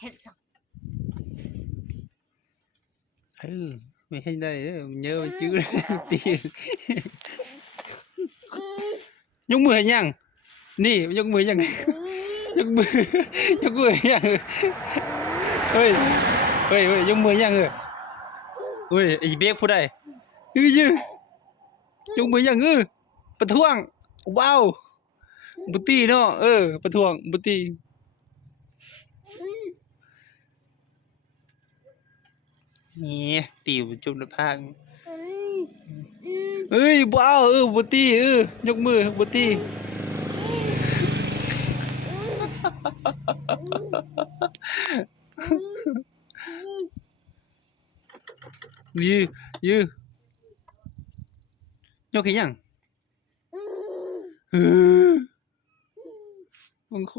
เฮ็ดสังไม่ให้ได้มันเยอะมันจื้อตียกมือให้ยังนี่ยกมือยังยกมือยกมือยังเฮ้ยยกมือยังเฮ้ยไอ้เบกพูดได้ยืยกมือยังประท้วงว้าวบุตรีเนาะประท้วงบุตรีนี่ตีจุ่มในภาคว้าวบุตรียกมือบุตรียืยกให้ยังมังโค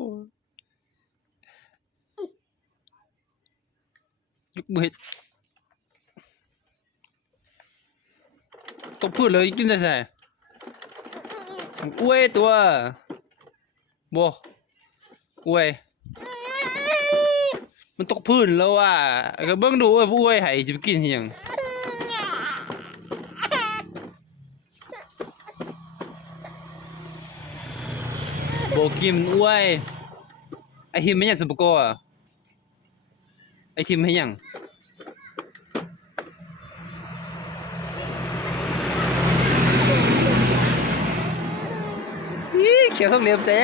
ยกมือตกพื้นเลยกินใส่อวยตัวบ่อวยมันตกพื้นแล้วว่ะก็เบิ่งดูอวยให้สิไปกินหยังบ่กินอวยไอ้ทิมมันยังสิบ่ก่อไอ้ทิมให้ยังเขียวต้องเรียบแจ๊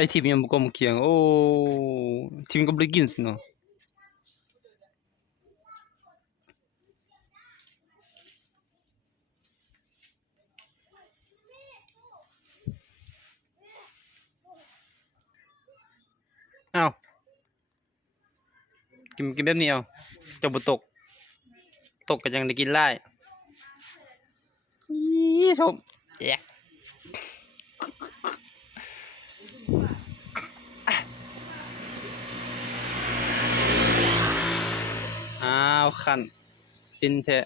ไอ้ทีมยังบ่กลมเคียงโอ้ทีมก็บ่ได้กินสิเนาะอ้าวกินแบบนี้เอาเจ้าบ่ตกก็ยังได้กินหลายอีชมแยะอ้าวคันกินแท้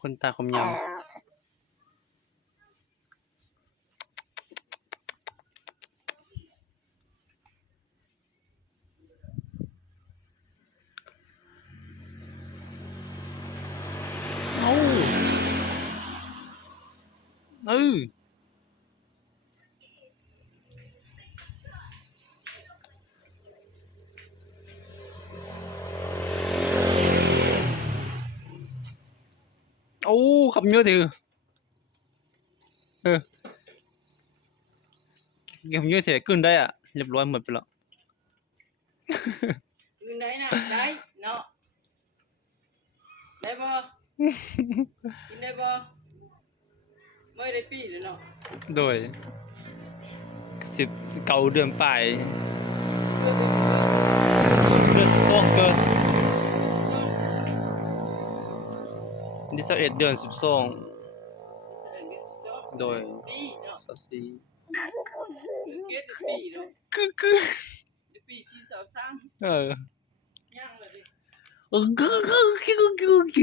คนตาคมยำโอ้คำเยอะถือคำเยอะถือขึ้นได้อ่ะเรียบร้อยหมดไปแล้วขึ้นได้นะได้เนาะได้บ่กินได้บ่ไม่ได้ปีเลยเนาะโดย19 เดือนปลายเดือน12เกินนี่21 เดือน12โดย24คือปีที่23ย่างเลยดิ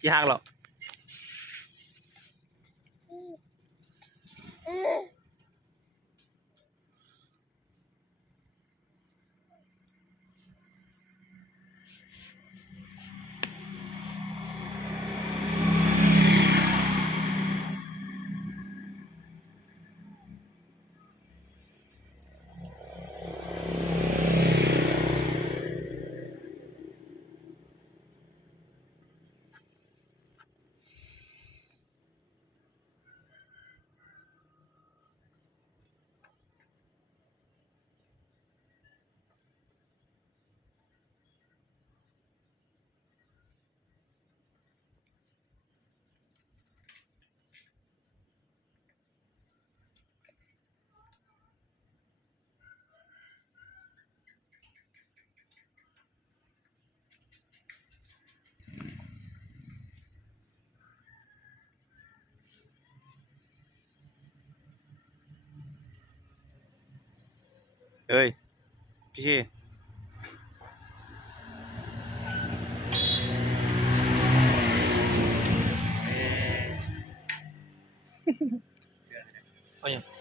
สิหักหรอกเอ้ยพี่ชีเอาอย่าง